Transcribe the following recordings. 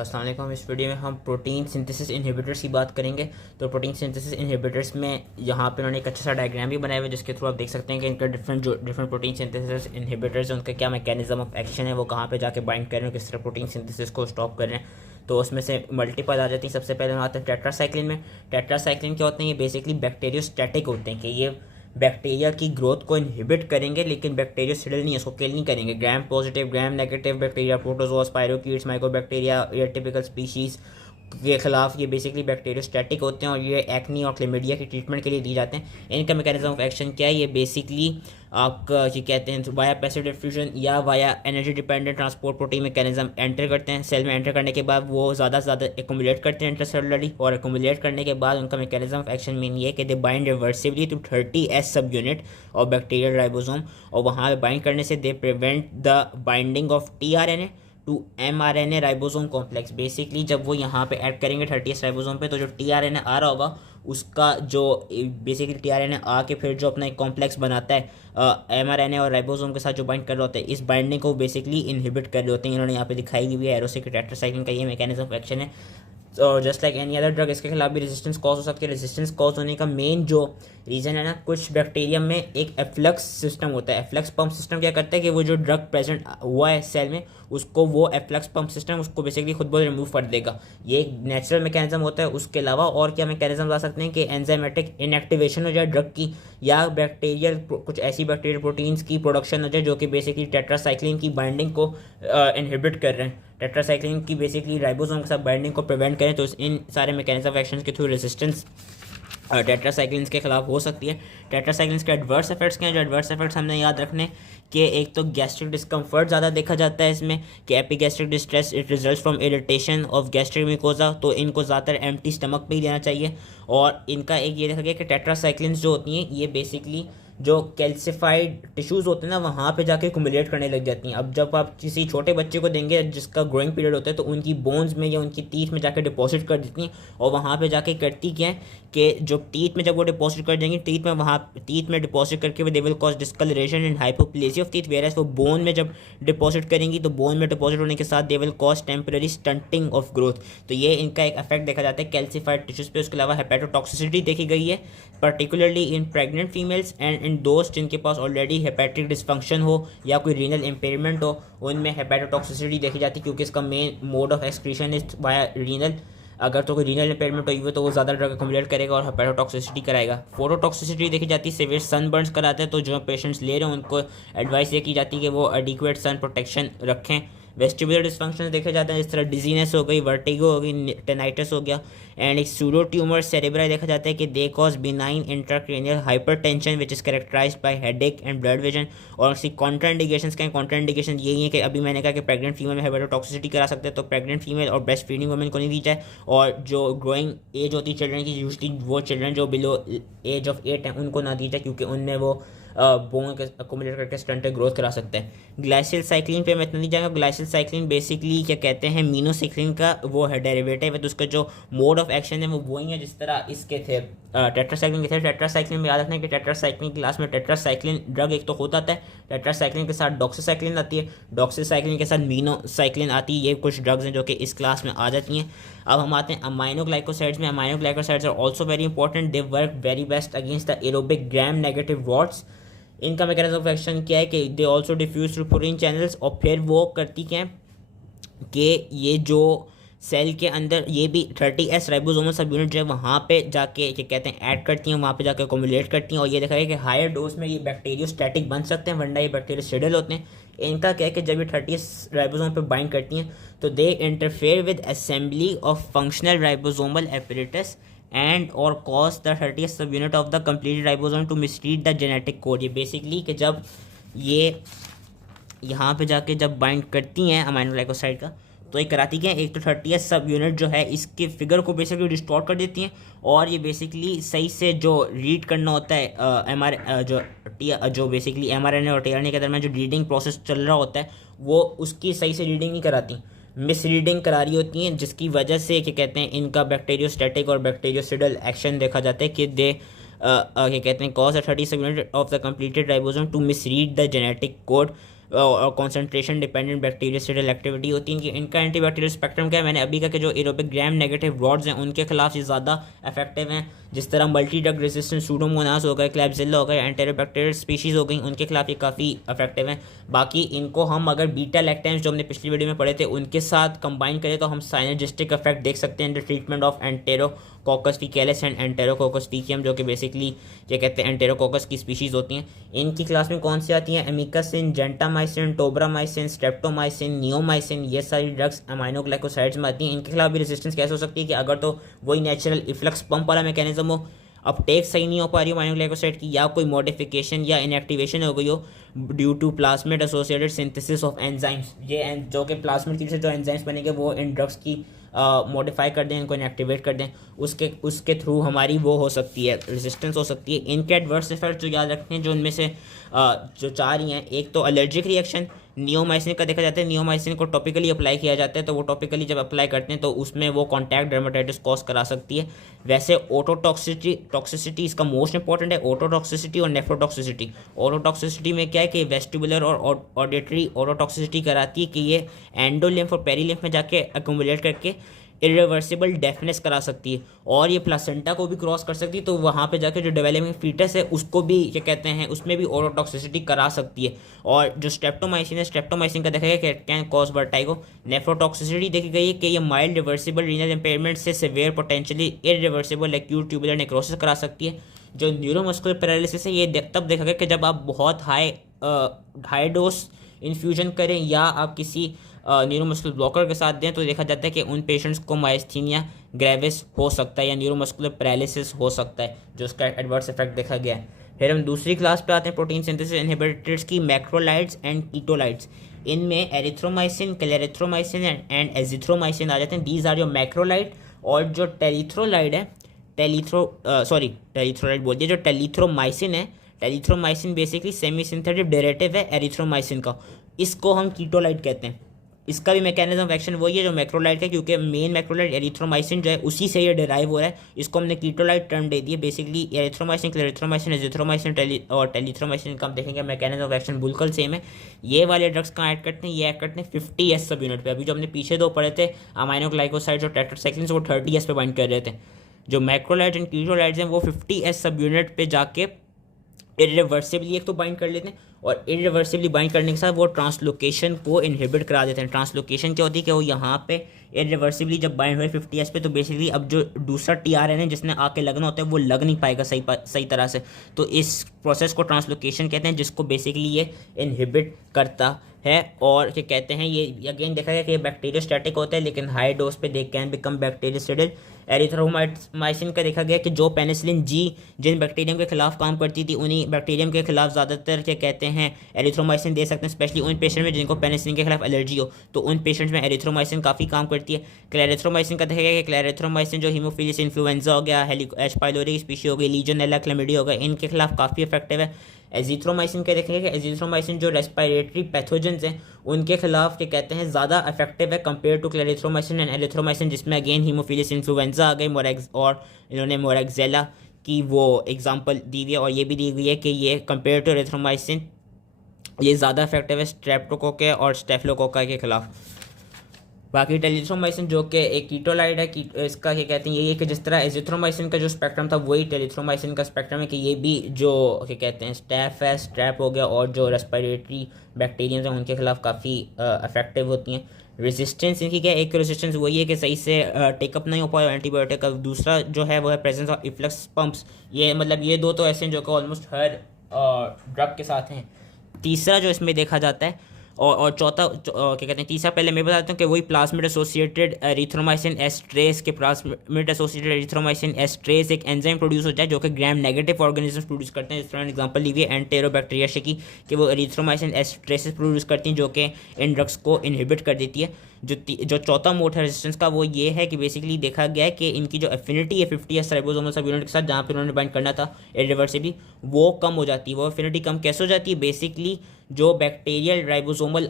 अस्सलाम वालेकुम। इस वीडियो में हम प्रोटीन सिंथेसिस इनहिबिटर्स की बात करेंगे। तो प्रोटीन सिंथेसिस इनहिबिटर्स में यहाँ पे उन्होंने एक अच्छा सा डायग्राम भी बनाया हुआ है जिसके थ्रू आप देख सकते हैं कि इनका डिफरेंट प्रोटीन सिंथेसिस इनहिबिटर्स हैं, उनका क्या मैकेनिज्म ऑफ एक्शन है, वो कहाँ पे जाके बाइंड कर रहे हैं, किस तरह प्रोटीन सिंथेसिस को स्टॉप कर रहे हैं। तो उसमें से मल्टीपल आ जाती है। सबसे पहले आते हैं टेट्रासाइक्लिन में। टेट्रासाइक्लिन क्या होते हैं? ये बेसिकली बैक्टीरियोस्टैटिक होते हैं कि ये बैक्टीरिया की ग्रोथ को इनहिबिट करेंगे, लेकिन बैक्टीरियोसिडल नहीं है, उसको किल नहीं करेंगे। Gram positive gram negative bacteria, protozoa, स्पाइरोकीट्स, mycobacteria, atypical species के खिलाफ ये बेसिकली बैक्टीरियोस्टैटिक होते हैं और ये एक्नी और क्लेमिडिया की ट्रीटमेंट के लिए दी जाते हैं। इनका मैकेनिज्म ऑफ एक्शन क्या है? ये बेसिकली आपका ये कहते हैं वाया पैसिव डिफ्यूजन या via energy dependent transport protein mechanism enter करते हैं। सेल में एंटर करने के बाद वो ज़्यादा से ज़्यादा एक्यूमुलेट करते हैं इंटरसेलुलरली, और एक्यूमुलेट करने के बाद उनका मैकेनिज्म ऑफ एक्शन मेन ये है कि दे बाइंड रिवर्सिवली टू 30S सब यूनिट ऑफ बैक्टीरियल राइबोसोम, और वहाँ पे बाइंड करने से they prevent the binding of tRNA to mRNA ribosome complex. Basically जब वो यहाँ पे ऐड करेंगे 30S राइबोसोम पे, तो जो tRNA आ रहा होगा उसका जो बेसिकली tRNA आके फिर जो अपना एक कॉम्प्लेक्स बनाता है mRNA और राइबोसोम के साथ जो बाइंड कर रहे होते हैं, इस बाइंडिंग को बेसिकली इनहिबिट कर रहे होते हैं। इन्होंने यहाँ पे दिखाई हुई है एरो से कि टेट्रासाइक्लिन का ये मैकेनिज्म ऑफ एक्शन है। और just like any other drug इसके खिलाफ भी रेजिस्टेंस कॉज हो सकती है। रेजिस्टेंस कॉज होने का मेन जो रीज़न है ना, कुछ बैक्टीरिया में एक एफ्लक्स सिस्टम होता है। एफ्लक्स पंप सिस्टम क्या करता है कि वो जो ड्रग प्रेजेंट हुआ है सेल में, उसको वो एफ्लक्स पंप सिस्टम उसको बेसिकली खुद बहुत रिमूव कर देगा। ये एक नेचुरल मैकेनिज्म होता है। उसके अलावा और क्या मैकेनिज्म आ सकते हैं कि एंजाइमेटिक इनएक्टिवेशन हो जाए ड्रग की, या बैक्टीरियल कुछ ऐसी बैक्टीरियल प्रोटीन्स की प्रोडक्शन हो जाए जो कि बेसिकली टेट्रासाइक्लिन की बाइंडिंग को इनहिबिट कर रहे हैं, टेट्रासाइक्लिन की बेसिकली राइबोसोम के साथ बाइंडिंग को प्रिवेंट करें। तो इन सारे मैकेनिज्म ऑफ एक्शन के थ्रू रेजिस्टेंस टेट्रासाइक्लिन्स के खिलाफ हो सकती है। टेट्रासाइक्लिन्स के एडवर्स इफेक्ट्स क्या हैं? जो एडवर्स इफेक्ट्स हमने याद रखने कि एक तो गैस्ट्रिक डिस्कम्फर्ट ज़्यादा देखा जाता है इसमें, कि epigastric distress it results from irritation of gastric mucosa. तो इनको ज़्यादातर एम्प्टी स्टमक पे ही लेना चाहिए। और इनका एक ये देखा गया कि टेट्रासाइक्लिन्स जो होती हैं ये बेसिकली जो कैल्सिफाइड टिश्यूज़ होते हैं ना, वहाँ पे जाके कुमुलेट करने लग जाती हैं। अब जब आप किसी छोटे बच्चे को देंगे जिसका ग्रोइंग पीरियड होता है, तो उनकी बोन्स में या उनकी टीथ में जाके डिपॉजिट कर देती हैं, और वहाँ पे जाके करती क्या है कि जो टीथ में जब वो डिपॉजिट कर देंगे, टीथ में डिपॉजिट करके वो they will cause discolouration and hypoplasia of teeth. Whereas वो बोन में जब डिपॉजिट करेंगी, तो बोन में डिपॉजिट होने के साथ दे will cause temporary stunting of growth. तो ये इनका एक इफेक्ट देखा जाता है कैल्सिफाइड टिश्यूज़ पे। उसके अलावा हेपेटोटॉक्सिसिटी देखी गई है particularly in pregnant females and in दोस्त जिनके पास ऑलरेडी हेपेटिक डिस्फंक्शन हो या कोई रीनल इम्पेयरमेंट हो, उनमें हेपेटोटॉक्सिसिटी देखी जाती है, क्योंकि इसका main mode of excretion is via renal. अगर तो कोई रीनल इम्पेयरमेंट हुई है तो वो ज़्यादा ड्रग एक्यूमुलेट करेगा और हेपेटोटॉक्सिसिटी कराएगा। फोटोटॉक्सिसिटी देखी जाती है, सीवियर सनबर्न्स कराते हैं। तो जो पेशेंट्स ले रहे हैं उनको एडवाइस ये की जाती है कि वो एडिक्वेट सन प्रोटेक्शन रखें। वेस्टिबुलर डिस्फंक्शन देखे जाते हैं, जिस तरह डिजीनेस हो गई, वर्टिगो हो गई, टेनाइटिस हो गया। एंड एक सूडो ट्यूमर सेरेब्राई देखा जाता है कि they cause benign intracranial hypertension which is characterised by headache and blurred vision. और उसकी कॉन्ट्राइंडिकेशंस क्या है? कॉन्ट्राइंडिकेशन यही है कि अभी मैंने कहा कि प्रेग्नेंट फीमेल में हेपेटोटॉक्सिसिटी करा सकते हैं, तो प्रेग्नेंट फीमेल और ब्रेस्ट फीडिंग वुमेन को नहीं दी जाए। और जो ग्रोइंग एज होती है चिल्ड्रन की, यूजली वो चिल्ड्रन जो बिलो एज ऑफ 8 हैं उनको ना दी जाए, क्योंकि उनमें वो बोन के अकोमोडेट करके स्टंटेड ग्रोथ करा सकते हैं। ग्लाइसिल साइक्लिन पे मैं इतना नहीं जाएगा। ग्लाइसिल साइक्लिन बेसिकली क्या कहते हैं, मीनोसाइक्लिन का वो है डेरिवेटिव है, तो उसका जो मोड ऑफ एक्शन है वो वही है जिस तरह इसके थे टेट्रासाइक्लिन के थे। टेट्रासाइक्लिन में याद रखना है कि टेट्रासाइक्लिन क्लास में टेट्रासाइक्लिन ड्रग एक तो होता है, टेट्रासाइक्लिन के साथ डॉक्सीसाइक्लिन आती है, डॉक्सीसाइक्लिन के साथ मीनोसाइक्लिन आती है। ये कुछ ड्रग्स हैं जो कि इस क्लास में आ जाती हैं। अब हम आते हैं अमाइनोग्लाइकोसाइड्स में। Aminoglycosides are also very important, they work very best against the aerobic gram negative rods. इनका मैकेनिज्म ऑफ एक्शन क्या है कि they also diffuse through protein channels, और फिर वो करती क्या है कि ये जो सेल के अंदर ये भी 30S राइबोसोमल सब यूनिट जो है वहाँ पे जाके क्या कहते हैं ऐड करती हैं, वहाँ पे जाके एक्यूमुलेट करती हैं। और ये देखा है कि हायर डोज में ये बैक्टीरियोस्टैटिक बन सकते हैं, वरना ये बैक्टीरियोसिडल होते हैं। इनका क्या है कि जब ये 30S राइबोसोम पे बाइंड करती हैं तो they interfere with assembly of functional ribosomal apparatus and और cause the 30th subunit of the completed ribosome to misread the genetic code. ये बेसिकली कि जब ये यहाँ पे जाके जब बाइंड करती हैं अमाइनोग्लाइकोसाइड का, तो ये कराती क्या है, एक तो 30th सब यूनिट जो है इसके फिगर को बेसिकली डिस्टॉर्ट कर देती हैं, और ये बेसिकली सही से जो रीड करना होता है जो बेसिकली mRNA और tRNA के दरमियान जो रीडिंग प्रोसेस चल रहा होता है, वो उसकी सही से रीडिंग नहीं कराती, मिस रीडिंग करा रही होती हैं, जिसकी वजह से क्या कहते हैं इनका बैक्टीरियोस्टैटिक और बैक्टीरियोसिडल एक्शन देखा जाता है कि दे क्या कहते हैं cause 30 unit of the completed ribosome to misread the genetic code और कॉन्सेंट्रेशन डिपेंडेंट बैक्टीरियासाइडल एक्टिविटी होती है इनकी। इनका एंटीबैक्टीरियल स्पेक्ट्रम क्या है, मैंने अभी कहा कि जो एरोबिक ग्राम नेगेटिव रॉड्स हैं उनके खिलाफ ये ज़्यादा इफेक्टिव हैं। जिस तरह मल्टी ड्रग रेजिस्टेंट सूडोमोनास हो गए, क्लैब्सिला हो गए, एंटेरोबैक्टीरियल स्पीशीज़ हो गई, उनके खिलाफ ये काफ़ी इफेक्टिव हैं। बाकी इनको हम अगर बीटा लैक्टेंस जो हमने पिछली वीडियो में पढ़े थे उनके साथ कंबाइन करें तो हम साइनर्जिस्टिक इफेक्ट देख सकते हैं in the treatment of enterococcus faecalis and enterococcus faecium, जो कि बेसिकली ये कहते हैं एंटेरोकोकस की स्पीशीज़ होती हैं। इनकी क्लास में कौन सी आती हैं, amikacin, gentamicin, tobramycin, streptomycin, neomycin, ये सारी ड्रग्स अमाइनोग्लाइकोसाइड्स में आती हैं। इनके खिलाफ भी रेजिस्टेंस कैसे हो सकती है कि अगर तो वही नेचुरल इफ्लक्स पंप वाला मैकेनिज्म हो, अपटेक सही नहीं हो पा रही हो अमाइनोग्लाइकोसाइड की, या कोई मॉडिफिकेशन या इनएक्टिवेशन हो गई हो due to plasmid associated synthesis of enzymes, ये जो कि प्लाज्मिड की वजह से जो एंजाइम्स बनेंगे वो इन ड्रग्स की मॉडिफाई कर दें, इनको इनएक्टिवेट कर दें, उसके थ्रू हमारी वो हो सकती है, रेजिस्टेंस हो सकती है। इनके एडवर्स इफेक्ट जो याद रखते हैं, जो उनमें से जो चार ही हैं, एक तो एलर्जिक रिएक्शन नियोमाइसिन का देखा जाता है। नियोमाइसिन को टॉपिकली अप्लाई किया जाता है, तो वो टॉपिकली जब अप्लाई करते हैं तो उसमें वो कॉन्टैक्ट डर्माटाइटिस कॉज करा सकती है। वैसे टॉक्सिसिटी इसका मोस्ट इंपॉर्टेंट है, ओटोटॉक्सिसिटी और नेफ्रोटॉक्सिसिटी। ओटोटॉक्सिसिटी में क्या है कि वेस्टिबुलर और ऑडिटरी ओटोटॉक्सिसिटी कराती है कि ये एंडोलिम्फ और पेरीलिम्फ में जाके अक्यूमुलेट करके इरिवर्सिबल डेफनेस करा सकती है, और ये प्लासेंटा को भी क्रॉस कर सकती है, तो वहाँ पे जाके जो डेवलपिंग फीटस है उसको भी ये कहते हैं उसमें भी ओरोटॉक्सिसिटी करा सकती है। और जो स्ट्रेप्टोमाइसिन है, स्ट्रेप्टोमाइसिन का देखा गया कि कैन कॉज वर्टाइगो। नेफ्रोटॉक्सिसिटी देखी गई है कि ये माइल्ड रिवर्सिबल रीनल इंपेयरमेंट से severe potentially irreversible acute tubular necrosis करा सकती है। जो न्यूरोमस्कुलर पैरालिसिस है, ये तब देखा गया कि जब आप बहुत हाई डोज इन्फ्यूजन करें या आप किसी न्यूरोमस्कुलर ब्लॉकर के साथ दें, तो देखा जाता है कि उन पेशेंट्स को माइस्थीनिया ग्रेविस हो सकता है या न्यूरोमस्कुलर पैरालिसिस हो सकता है, जो उसका एडवर्स इफेक्ट देखा गया है। फिर हम दूसरी क्लास पे आते हैं प्रोटीन सिंथेसिस इनहिबिटर्स की, मैक्रोलाइड्स एंड कीटोलाइड्स। इनमें एरिथ्रोमाइसिन, क्लेरिथ्रोमाइसिन एंड एजिथ्रोमाइसिन आ जाते हैं। These are your macrolide. और जो टेलिथ्रोलाइड है, टेलिथ्रोलाइड बोल दिया, जो टेलिथ्रोमाइसिन है, टेलिथ्रोमाइसिन बेसिकली सेमी सिंथेटिक डेरिवेटिव है एरिथ्रोमाइसिन का, इसको हम कीटोलाइड कहते हैं। इसका भी मैकेनिज्म ऑफ एक्शन वही है जो मैक्रोलाइड का, क्योंकि मेन मैक्रोलाइड एरिथ्रोमाइसिन जो है उसी से ये डिराइव हो रहा है, इसको हमने कीटोलाइड टर्म दे दी है। बेसिकली एरिथ्रोमाइसिन, क्लेरिथ्रोमाइसिन, एजिथ्रोमाइसिन और टेलिथ्रोमाइसिन का हम देखेंगे मैकेनिज्म ऑफ एक्शन बिल्कुल सेम है। ये वाले ड्रग्स कहाँ ऐड करते हैं, ये ऐड करते हैं 50S सब यूनिट पे। अभी जो हमने पीछे दो पढ़े थे अमाइनोग्लाइकोसाइड्स और टेट्रासाइक्लिन्स, वो 30S पे बाइंड कर रहे थे। जो मैक्रोलाइड्स एंड कीटोलाइड्स हैं वो 50S सब यूनिट पे जाके इरिवर्सिबली एक तो बाइंड कर लेते हैं, और इरिवर्सिबली बाइंड करने के साथ वो ट्रांसलोकेशन को इनहिबिट करा देते हैं। ट्रांसलोकेशन क्या होती है कि वो यहाँ पे इरिवर्सिबली जब बाइंड हुए 50S पे, तो बेसिकली अब जो दूसरा TRN है जिसने आके लगना होता है वो लग नहीं पाएगा सही तरह से, तो इस प्रोसेस को ट्रांसलोकेशन कहते हैं, जिसको बेसिकली ये इनहिबिट करता है। और क्या कहते हैं, ये अगेन देखा गया कि बैक्टीरियोस्टैटिक होता है, लेकिन हाई डोज पे they can become bacteriocidal. Erythromycin का देखा गया कि जो पेनिसिलिन जी जिन बैक्टीरियम के खिलाफ काम करती थी, उन्हीं बैक्टीरियम के खिलाफ ज़्यादातर क्या कहते हैं एरिथ्रोमाइसिन दे सकते हैं, स्पेशली उन पेशेंट में जिनको पेनिसिलिन के खिलाफ एलर्जी हो, तो उन पेशेंट्स में एरिथ्रोमाइसिन काफ़ी काम करती है। क्लेरिथ्रोमाइसिन का देखा गया कि क्लेरिथ्रोमाइसिन जो हीमोफिलिस इन्फ्लुएंजा हो गया, एच पाइलोरी स्पीशी हो गई, लीजोनेला क्लेमिडिया हो गया, इनके खिलाफ काफ़ी इफेक्टिव है। एजिथ्रोमाइसिन के देखेंगे कि एजिथ्रोमाइसिन जो रेस्पिरेटरी पैथोजेंस हैं उनके खिलाफ क्या कहते हैं ज़्यादा इफेक्टिव है compare to clarithromycin and erythromycin, जिसमें अगेन हीमोफिलिस इन्फ्लुएंजा आ गई, और इन्होंने मोरेक्सेला की वो एग्जांपल दी हुई है, और ये भी दी हुई है कि ये कंपेयर टू एरिथ्रोमाइसिन ये ज़्यादा इफेक्टिव है स्ट्रेप्टोकोका और स्टेफिलोकोका के खिलाफ। बाकी टेलिथ्रोमाइसिन जो कि एक कीटोलाइड है, इसका क्या कहते हैं ये कि जिस तरह एजिथ्रोमाइसिन का जो स्पेक्ट्रम था वही टेलिथ्रोमाइसिन का स्पेक्ट्रम है, कि ये भी जो क्या कहते हैं स्ट्रैप हो गया और जो रेस्पिरेटरी बैक्टीरिया हैं उनके खिलाफ काफ़ी इफेक्टिव होती हैं। रेजिस्टेंस इनकी क्या, एक रेजिस्टेंस वही है कि सही से टेकअप नहीं हो पाया एंटीबायोटिक का, दूसरा जो है वो है प्रेजेंस ऑफ इफ्लक्स पंप्स। ये मतलब ये दो तो ऐसे हैं जो कि ऑलमोस्ट हर ड्रग के साथ हैं। तीसरा जो इसमें देखा जाता है और चौथा क्या कहते हैं, तीसरा पहले मैं बताता हूँ कि वही प्लाज्मिड एसोसिएटेड एरिथ्रोमाइसिन एस्ट्रेस के प्लाज्मिड एसोसिएटेड एरिथ्रोमाइसिन एस्ट्रेस एक एंजाइम प्रोड्यूस होता है जो कि ग्राम नेगेटिव ऑर्गेनिज्म प्रोड्यूस करते हैं। इस तरह एग्जांपल ली हुई है एंटेरोबैक्टीरियाशी की, कि वो एरिथ्रोमाइसिन एस्ट्रेसेस प्रोड्यूस करती हैं जो कि इन ड्रग्स को इनहिबिट कर देती है। जो चौथा मोड है रेजिस्टेंस का वो ये है कि बेसिकली देखा गया है कि इनकी जो एफिनिटी है 50S राइबोसोमल सब यूनिट के साथ जहाँ पे उन्होंने बाइंड करना था इरिवर्सिबली, वो कम हो जाती है। वो एफिनिटी कम कैसे हो जाती है, बेसिकली जो बैक्टीरियल राइबोसोमल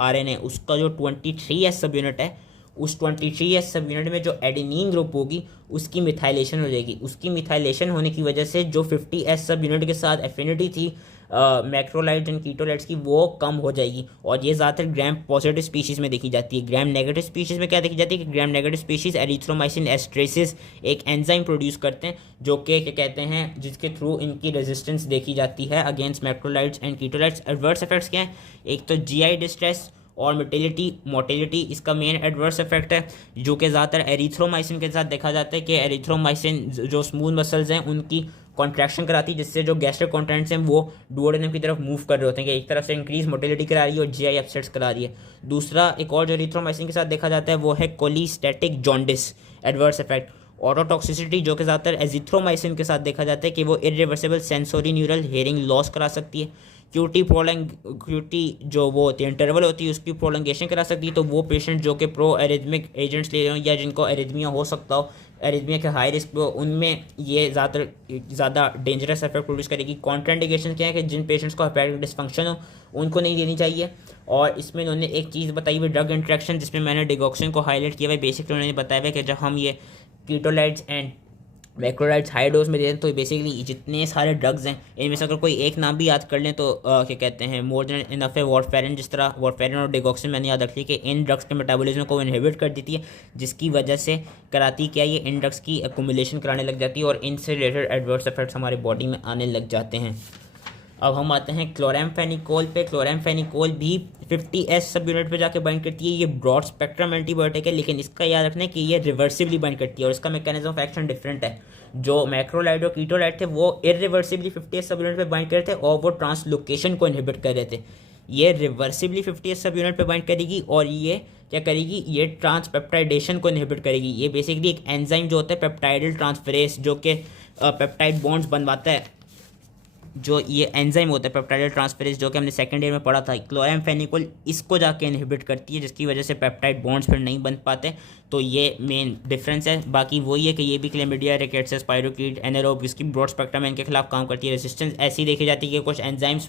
RNA उसका जो 23S सब यूनिट है, उस 23S सब यूनिट में जो एडेनिन ग्रुप होगी उसकी मिथाइलेशन हो जाएगी। उसकी मिथाइलेशन होने की वजह से जो 50S सब यूनिट के साथ एफिनिटी थी मैक्रोलाइड्स एंड कीटोलाइट्स की वो कम हो जाएगी। और ये ज़्यादातर ग्राम पॉजिटिव स्पीशीज़ में देखी जाती है। ग्राम नेगेटिव स्पीशीज़ में क्या देखी जाती है कि ग्राम नेगेटिव स्पीशीज़ एरिथ्रोमाइसिन एस्ट्रेसिस एक एंजाइम प्रोड्यूस करते हैं जो कि क्या कहते हैं जिसके थ्रू इनकी रेजिस्टेंस देखी जाती है against macrolides and ketolides. Adverse effects क्या हैं? एक तो जीआई डिस्ट्रेस और मोटेलिटी इसका मेन एडवर्स इफेक्ट है, जो कि ज़्यादातर एरिथ्रोमाइसिन के साथ देखा जाता है कि एरिथ्रोमाइसिन जो स्मूथ मसल्स हैं उनकी कॉन्ट्रैक्शन कराती है, जिससे जो गैस्ट्रिक कंटेंट्स हैं वो डुओडेनम की तरफ मूव कर रहे होते हैं कि एक तरफ से इंक्रीज मोटेलिटी करा रही है और जीआई अपसेट्स करा रही है। दूसरा एक और जो एरिथ्रोमाइसिन के साथ देखा जाता है वो है कोलिस्टेटिक जॉन्डिस एडवर्स इफेक्ट। ऑटोटॉक्सिसिटी जो कि ज़्यादातर एजिथ्रोमाइसिन के साथ देखा जाता है कि वो irreversible sensory neural hearing loss करा सकती है। क्यूटी जो वो होती है इंटरवल होती है उसकी प्रोलंगेशन करा सकती है। तो वो पेशेंट जो कि प्रो एरिथमिक एजेंट्स ले रहे हो या जिनको एरिथमिया हो सकता हो, एरिथमिया के हाई रिस्क पे हो, उनमें ये ज़्यादा डेंजरस इफेक्ट प्रोड्यूस करेगी। कॉन्ट्राइंडिकेशन क्या है कि जिन पेशेंट्स को हेपेटिक डिस्फंक्शन हो उनको नहीं देनी चाहिए। और इसमें उन्होंने एक चीज़ बताई हुई ड्रग इंट्रैक्शन, जिसमें मैंने डिगॉक्सिन को हाईलाइट किया हुआ है। बेसिकली उन्होंने बताया हुआ है कि जब हम ये कीटोलाइट्स एंड मैक्रोलाइड्स हाई डोज में देते हैं तो बेसिकली जितने सारे ड्रग्स हैं इनमें से अगर कोई एक नाम भी याद कर लें तो क्या कहते हैं मोर देन इनफ है वारफेरिन। जिस तरह वारफेरिन और डिगॉक्सिन मैंने याद रखी कि इन ड्रग्स के मेटाबॉलिज्म को इनहिबिट कर देती है, जिसकी वजह से कराती क्या ये इन ड्रग्स की एक्युमुलेशन कराने लग जाती है और इनसे रिलेटेड एडवर्स इफेक्ट्स हमारे बॉडी में आने लग जाते हैं। अब हम आते हैं क्लोरामफेनिकोल पे। क्लोरामफेनिकोल भी 50S सब यूनिट पे जाके बाइंड करती है। ये ब्रॉड स्पेक्ट्रम एंटीबायोटिक है, लेकिन इसका याद रखना है कि ये रिवर्सिबली बाइंड करती है और इसका मैकेनिज्म ऑफ एक्शन डिफरेंट है। जो मैक्रोलाइड और कीटोलाइड थे वो इरिवर्सिबली 50S सब यूनिट पे बाइंड कर रहे थे और वो ट्रांसलोकेशन को इनहिबिट कर रहे थे। ये रिवर्सिबली 50S सब यूनिट पे बाइंड करेगी और ये क्या करेगी, ये ट्रांसपेप्टाइडेशन को इनहिबिट करेगी। ये बेसिकली एक एंजाइम जो होता है पेप्टाइडल ट्रांसफरेज, जो कि पेप्टाइड बॉन्ड्स बनवाता है। जो ये एंजाइम होता है पेप्टाइडल ट्रांसफरेज, जो कि हमने सेकंड ईयर में पढ़ा था, क्लोरामफेनिकोल इसको जाके इनहिबिट करती है, जिसकी वजह से पेप्टाइड बॉन्ड्स फिर नहीं बन पाते। तो ये मेन डिफरेंस है। बाकी वही है कि ये भी क्लेमिडिया, रिकेट्सिस, पायरोकीट, एनारोब इसकी ब्रॉड स्पेक्ट्रम इनके खिलाफ काम करती है। रेजिस्टेंस ऐसी देखी जाती है कि कुछ एंजाइम्स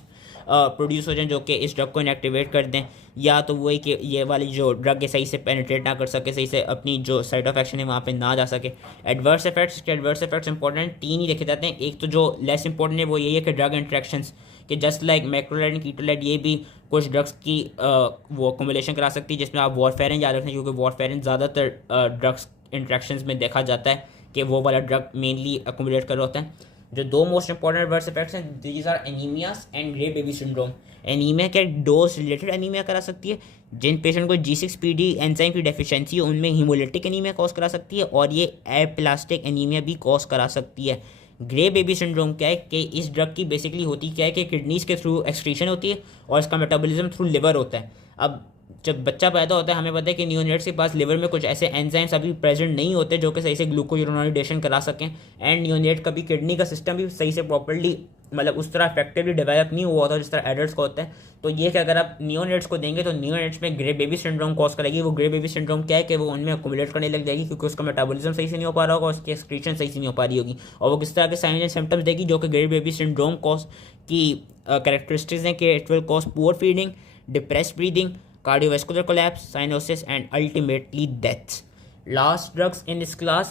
प्रोड्यूस हो जाएं जो कि इस ड्रग को इनएक्टिवेट कर दें, या तो वही कि ये वाली जो ड्रग है सही से पेनिट्रेट ना कर सके, सही से अपनी जो साइड ऑफ एक्शन है वहाँ पे ना जा सके। एडवर्स इफेक्ट्स इंपॉर्टेंट 3 ही देखे जाते हैं। एक तो जो लेस इंपॉर्टेंट है वो यही है कि ड्रग इंट्रैक्शंस, कि जस्ट लाइक मैक्रोलाइड एंड कीटोलाइड ये भी कुछ ड्रग्स की वो अकोमुलेशन करा सकती है, जिसमें आप वारफेरिन याद रखें, क्योंकि वारफेरिन ज़्यादातर ड्रग्स इंट्रैक्शंस में देखा जाता है कि वो वाला ड्रग मेनली अकोमुलेट कर रहा होता है। जो 2 मोस्ट इंपॉर्टेंट एडवर्स इफेक्ट्स हैं, these are anaemias and grey baby syndrome. Anaemia क्या डोज रिलेटेड एनीमिया करा सकती है, जिन पेशेंट को G6PD एंजाइम की डेफिशिएंसी है उनमें हीमोलिटिक एनीमिया कॉज करा सकती है, और ये एप्लास्टिक एनीमिया भी कॉज करा सकती है। ग्रे बेबी सिंड्रोम क्या है कि इस ड्रग की बेसिकली होती क्या है कि किडनीज के थ्रू एक्सक्रीशन होती है और इसका मेटाबॉलिज्म थ्रू लिवर होता है। अब जब बच्चा पैदा होता है हमें पता है कि नियोनेट्स के पास लिवर में कुछ ऐसे एंजाइम्स अभी प्रेजेंट नहीं होते जो कि सही से ग्लूकोयूरोनाइडेशन करा सकें, एंड नियोनेट का भी किडनी का सिस्टम भी सही से प्रॉपर्ली मतलब उस तरह इफेक्टिवली डेवलप नहीं हुआ होता जिस तरह एडल्ट्स का होता है। तो ये कि अगर आप नियोनेट्स को देंगे तो नियोनेट्स में ग्रे बेबी सिंड्रोम कॉज करेगी। वो ग्रे बेबी सिंड्रोम क्या है कि वो उनमें अकोमुलेट करने लग जाएगी क्योंकि उसका मेटाबॉलिज्म सही से नहीं हो पा रहा होगा, उसकी एक्सक्रीशन सही से नहीं हो पा रही होगी, और वो किस तरह के साइंस एंड सिम्टम्स देगी जो कि ग्रे बेबी सिंड्रोम कॉज की कैरेक्टरिस्टिक्स हैं कि it will cause poor feeding, depressed breathing, cardiovascular collapse, cyanosis and ultimately death. Last drugs in this class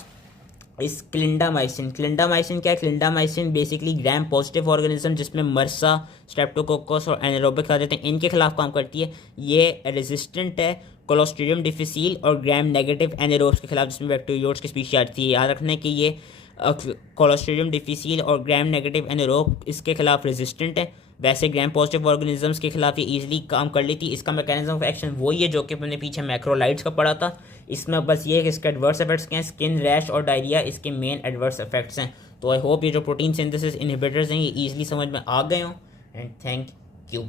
is clindamycin. clindamycin क्या है? clindamycin basically gram positive organism जिसमें मर्सा, Streptococcus और anaerobic आ जाते हैं, इनके खिलाफ काम करती है। ये रेजिस्टेंट है कोलोस्ट्रिडियम डिफिसिल और ग्राम नेगेटिव एनारोब्स के खिलाफ, जिसमें बैक्टीरियोट्स की स्पीशीज आती है। याद रखना है कि ये कोलोस्ट्रिडियम डिफिसिल और ग्राम नेगेटिव एनारोब इसके खिलाफ रेजिस्टेंट है। वैसे ग्राम पॉजिटिव ऑर्गेनिजम्स के खिलाफ ये ईजिली काम कर लेती है। इसका मैकेनिज्म ऑफ एक्शन वही है जो कि हमने पीछे मैक्रोलाइड्स का पढ़ा था। इसमें बस ये है कि इसके एडवर्स इफेक्ट्स क्या हैं, स्किन रैश और डायरिया इसके मेन एडवर्स इफेक्ट्स हैं। तो आई होप ये जो प्रोटीन सिंथेसिस इनहिबिटर्स हैं ये ईजिली समझ में आ गए हों, एंड थैंक यू।